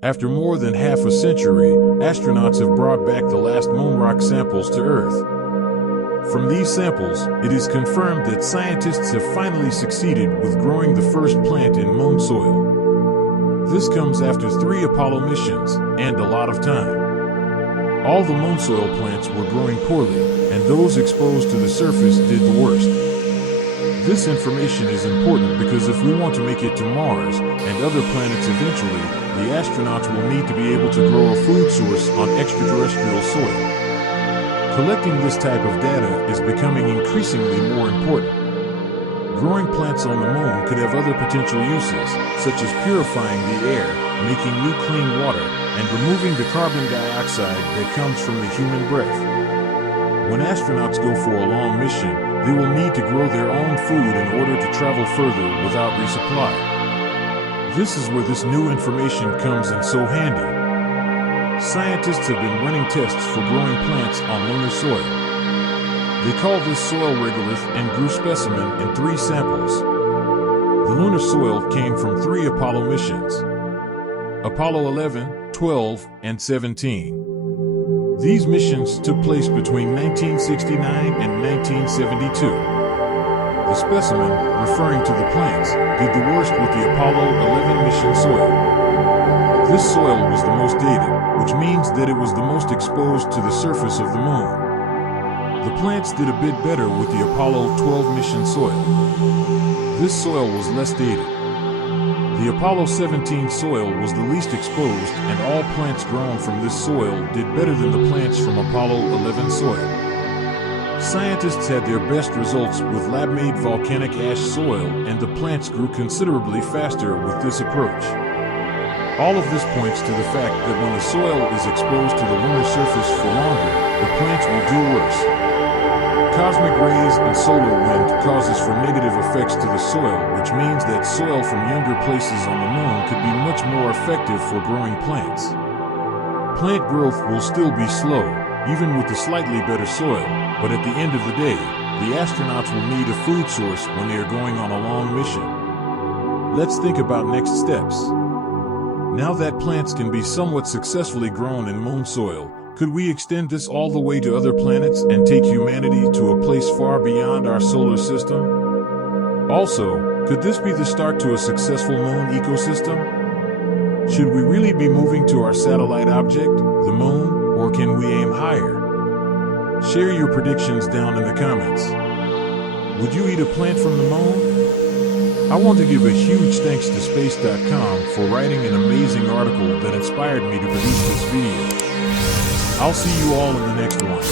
After more than half a century, astronauts have brought back the last moon rock samples to Earth. From these samples, it is confirmed that scientists have finally succeeded with growing the first plant in moon soil. This comes after 3 Apollo missions and a lot of time. All the moon soil plants were growing poorly, and those exposed to the surface did the worst. This information is important because if we want to make it to Mars and other planets eventually, the astronauts will need to be able to grow a food source on extraterrestrial soil. Collecting this type of data is becoming increasingly more important. Growing plants on the moon could have other potential uses, such as purifying the air, making new clean water, and removing the carbon dioxide that comes from the human breath. When astronauts go for a long mission, they will need to grow their own food in order to travel further without resupply. This is where this new information comes in so handy. Scientists have been running tests for growing plants on lunar soil. They call this soil regolith and grew specimen in 3 samples. The lunar soil came from 3 Apollo missions: Apollo 11, 12, and 17. These missions took place between 1969 and 1972. The specimen, referring to the plants, did the worst with the Apollo 11 mission soil. This soil was the most dated, which means that it was the most exposed to the surface of the moon. The plants did a bit better with the Apollo 12 mission soil. This soil was less dated. The Apollo 17 soil was the least exposed, and all plants grown from this soil did better than the plants from Apollo 11 soil. Scientists had their best results with lab-made volcanic ash soil, and the plants grew considerably faster with this approach. All of this points to the fact that when the soil is exposed to the lunar surface for longer, the plants will do worse. Cosmic rays and solar wind causes for negative effects to the soil, which means that soil from younger places on the moon could be much more effective for growing plants. Plant growth will still be slow, even with the slightly better soil, but at the end of the day, the astronauts will need a food source when they are going on a long mission. Let's think about next steps. Now that plants can be somewhat successfully grown in moon soil, could we extend this all the way to other planets and take humanity to a place far beyond our solar system? Also, could this be the start to a successful moon ecosystem? Should we really be moving to our satellite object, the moon, or can we aim higher? Share your predictions down in the comments. Would you eat a plant from the moon? I want to give a huge thanks to Space.com for writing an amazing article that inspired me to produce this video. I'll see you all in the next one.